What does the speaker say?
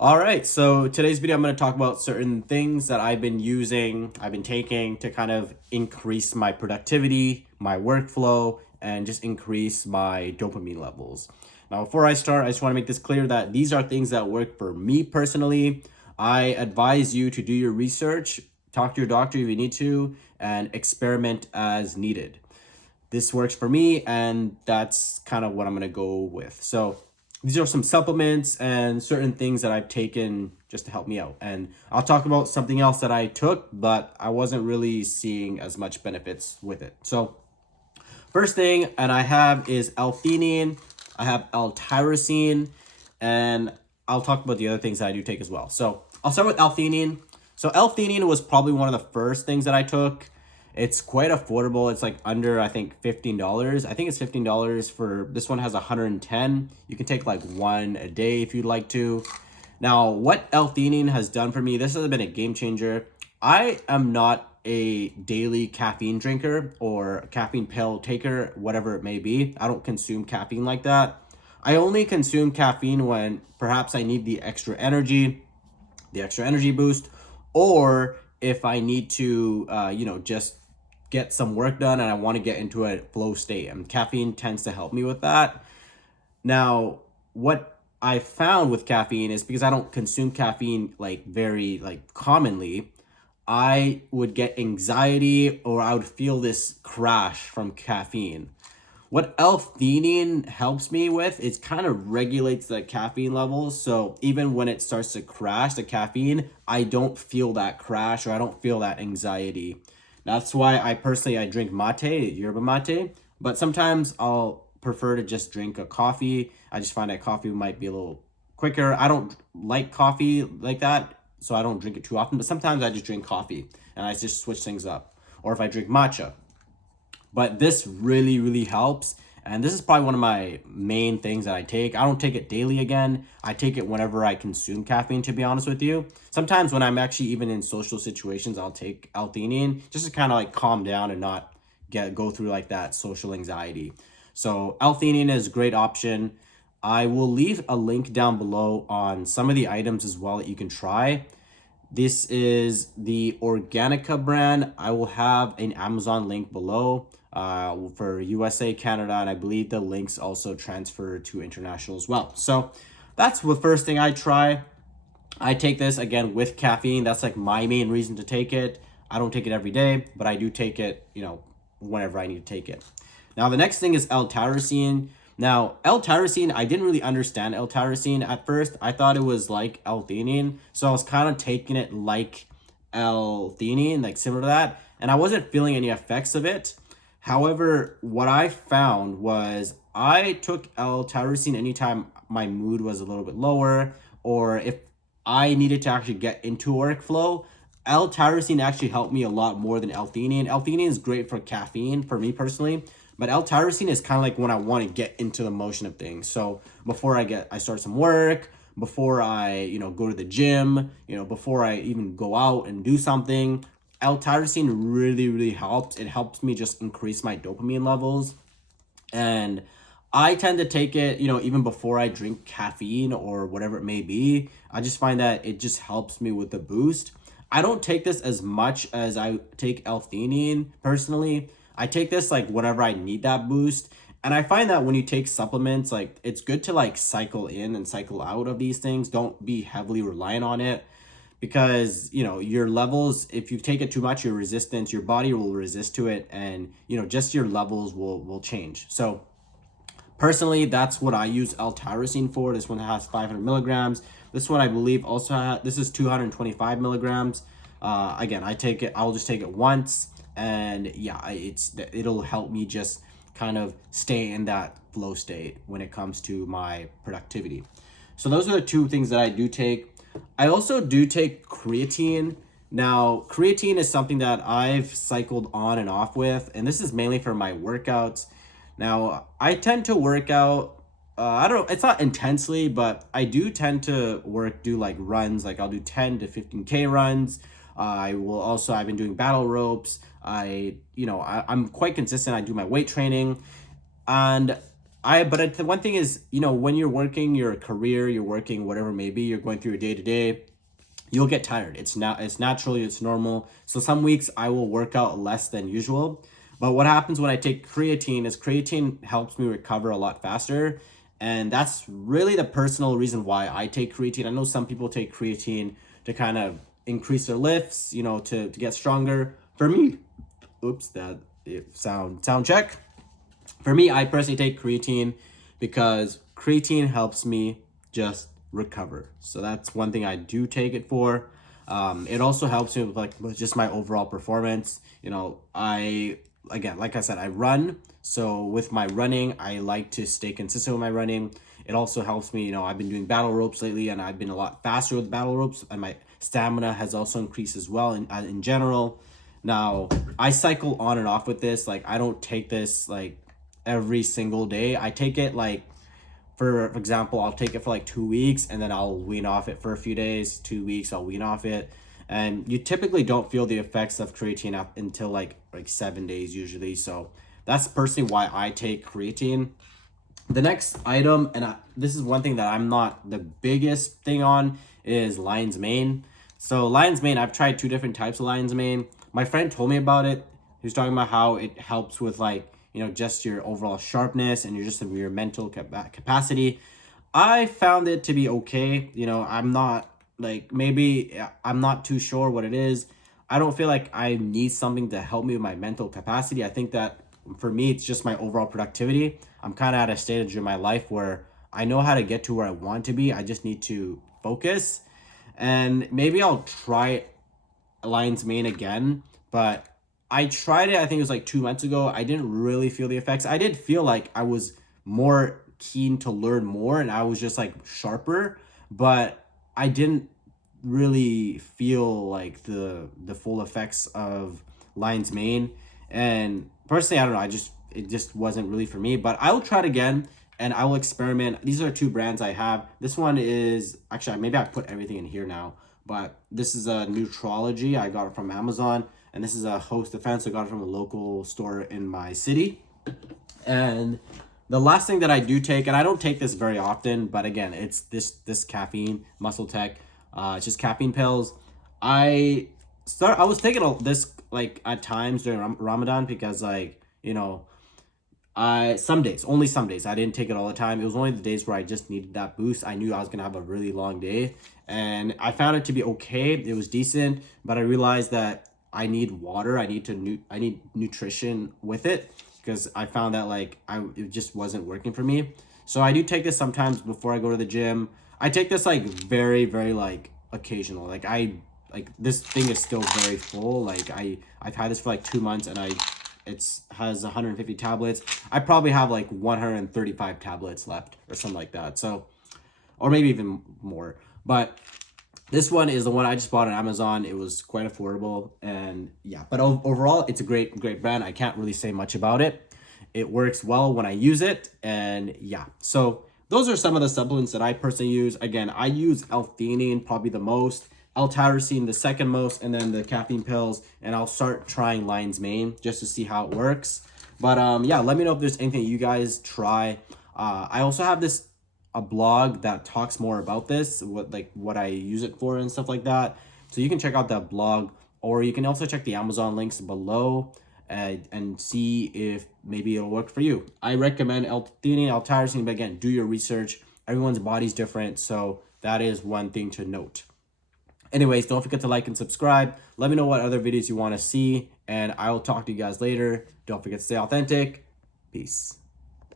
All right, so today's video, I'm going to talk about certain things that I've been using, I've been taking to kind of increase my productivity, my workflow, and just increase my dopamine levels. Now, before I start, I just want to make this clear that these are things that work for me personally. I advise you to do your research, talk to your doctor if you need to, and experiment as needed. This works for me, and that's kind of what I'm gonna go with. So these are some supplements and certain things that I've taken just to help me out. And I'll talk about something else that I took, but I wasn't really seeing as much benefits with it. So first thing, and I have is L-theanine, I have L-tyrosine, and I'll talk about the other things that I do take as well. So I'll start with L-theanine. So L-theanine was probably one of the first things that I took. It's quite affordable. It's like under, I think, $15. I think it's $15 for, this one has 110. You can take like one a day if you'd like to. Now, what L-theanine has done for me, this has been a game changer. I am not a daily caffeine drinker or caffeine pill taker, whatever it may be. I don't consume caffeine like that. I only consume caffeine when perhaps I need the extra energy boost, or if I need to, just get some work done and I want to get into a flow state. And caffeine tends to help me with that. Now, what I found with caffeine is because I don't consume caffeine like very like commonly, I would get anxiety or I would feel this crash from caffeine. What L-theanine helps me with is kind of regulates the caffeine levels. So even when it starts to crash the caffeine, I don't feel that crash or I don't feel that anxiety. That's why I drink mate, yerba mate, but sometimes I'll prefer to just drink a coffee. I just find that coffee might be a little quicker. I don't like coffee like that, so I don't drink it too often, but sometimes I just drink coffee and I just switch things up. Or if I drink matcha. But this really, really helps. And this is probably one of my main things that I take. I don't take it daily again. I take it whenever I consume caffeine, to be honest with you. Sometimes when I'm actually even in social situations, I'll take L-theanine just to kind of like calm down and not go through like that social anxiety. So L-theanine is a great option. I will leave a link down below on some of the items as well that you can try. This is the Organica brand. I will have an Amazon link below for USA, Canada, and I believe the links also transfer to international as well. So that's the first thing I try. I take this again with caffeine. That's like my main reason to take it. I don't take it every day, but I do take it, whenever I need to take it. Now, the next thing is L-tyrosine. Now, L-tyrosine, I didn't really understand L-tyrosine at first. I thought it was like L-theanine. So I was kind of taking it like L-theanine, like similar to that. And I wasn't feeling any effects of it. However, what I found was I took L-tyrosine anytime my mood was a little bit lower, or if I needed to actually get into workflow. L-tyrosine actually helped me a lot more than L-theanine. L-theanine is great for caffeine, for me personally, but L-tyrosine is kind of like when I want to get into the motion of things. So before I start some work, before I, go to the gym, before I even go out and do something, L-tyrosine really, really helps. It helps me just increase my dopamine levels. And I tend to take it, even before I drink caffeine or whatever it may be. I just find that it just helps me with the boost. I don't take this as much as I take L-theanine personally. I take this like whenever I need that boost. And I find that when you take supplements, like it's good to like cycle in and cycle out of these things. Don't be heavily reliant on it because, your levels, if you take it too much, your body will resist to it and, just your levels will change. So personally, that's what I use L-tyrosine for. This one has 500 milligrams. This one I believe also this is 225 milligrams. Again, I'll just take it once, and yeah, it'll help me just kind of stay in that flow state when it comes to my productivity. So those are the two things that I do take. I also do take creatine. Now, creatine is something that I've cycled on and off with, and this is mainly for my workouts. Now, I tend to work out, it's not intensely, but I do tend to do like runs, like I'll do 10 to 15K runs. I've been doing battle ropes. I'm quite consistent. I do my weight training. And The one thing is, when you're working your career, you're working whatever maybe, you're going through your day to day, you'll get tired. It's natural, it's normal. So some weeks I will work out less than usual. But what happens when I take creatine is creatine helps me recover a lot faster. And that's really the personal reason why I take creatine. I know some people take creatine to kind of increase their lifts, to get stronger. For me, oops, that sound check. For me, I personally take creatine because creatine helps me just recover. So that's one thing I do take it for. It also helps me with just my overall performance. Like I said, I run. So with my running, I like to stay consistent with my running. It also helps me, I've been doing battle ropes lately and I've been a lot faster with battle ropes, and my stamina has also increased as well in general. Now, I cycle on and off with this. Like, I don't take this like every single day. I take it like, for example, I'll take it for like 2 weeks and then I'll wean off it for a few days. 2 weeks, I'll wean off it. And you typically don't feel the effects of creatine up until like 7 days usually. So that's personally why I take creatine. The next item, and this is one thing that I'm not the biggest thing on, is lion's mane. So lion's mane, I've tried two different types of lion's mane. My friend told me about it. He was talking about how it helps with just your overall sharpness and your mental capacity. I found it to be okay. I'm not I'm not too sure what it is. I don't feel like I need something to help me with my mental capacity. I think that for me, it's just my overall productivity. I'm kind of at a stage in my life where I know how to get to where I want to be. I just need to focus. And maybe I'll try lion's mane again, but I tried it, I think it was like 2 months ago. I didn't really feel the effects. I did feel like I was more keen to learn more and I was just like sharper, but I didn't really feel like the full effects of lion's mane. And personally, I don't know, it just wasn't really for me, but I will try it again and I will experiment. These are two brands I have. This one is actually, maybe I put everything in here now, but this is a Neutrology. I got it from Amazon. And this is a Host Defense. I got it from a local store in my city. And the last thing that I do take, and I don't take this very often, but again, it's this caffeine, Muscle Tech. It's just caffeine pills. I was taking this like at times during Ramadan because only some days. I didn't take it all the time. It was only the days where I just needed that boost. I knew I was gonna have a really long day, and I found it to be okay. It was decent, but I realized that I need water. I need nutrition with it because I found that it just wasn't working for me. So I do take this sometimes before I go to the gym. I take this very, very occasional. This thing is still very full. I've had this for 2 months and it has 150 tablets. I probably have 135 tablets left or something like that. So, or maybe even more. But this one is the one I just bought on Amazon. It was quite affordable, and yeah. But overall, it's a great brand. I can't really say much about it. It works well when I use it, and yeah. So those are some of the supplements that I personally use. Again, I use L-theanine probably the most, L-tyrosine the second most, and then the caffeine pills. And I'll start trying lion's mane just to see how it works. But yeah, let me know if there's anything you guys try. I also have a blog that talks more about this, what I use it for and stuff like that. So you can check out that blog, or you can also check the Amazon links below and see if maybe it'll work for you. I recommend L-theanine, L-tyrosine, but again, do your research. Everyone's body's different, so that is one thing to note. Anyways, don't forget to like and subscribe. Let me know what other videos you want to see, and I will talk to you guys later. Don't forget to stay authentic. Peace.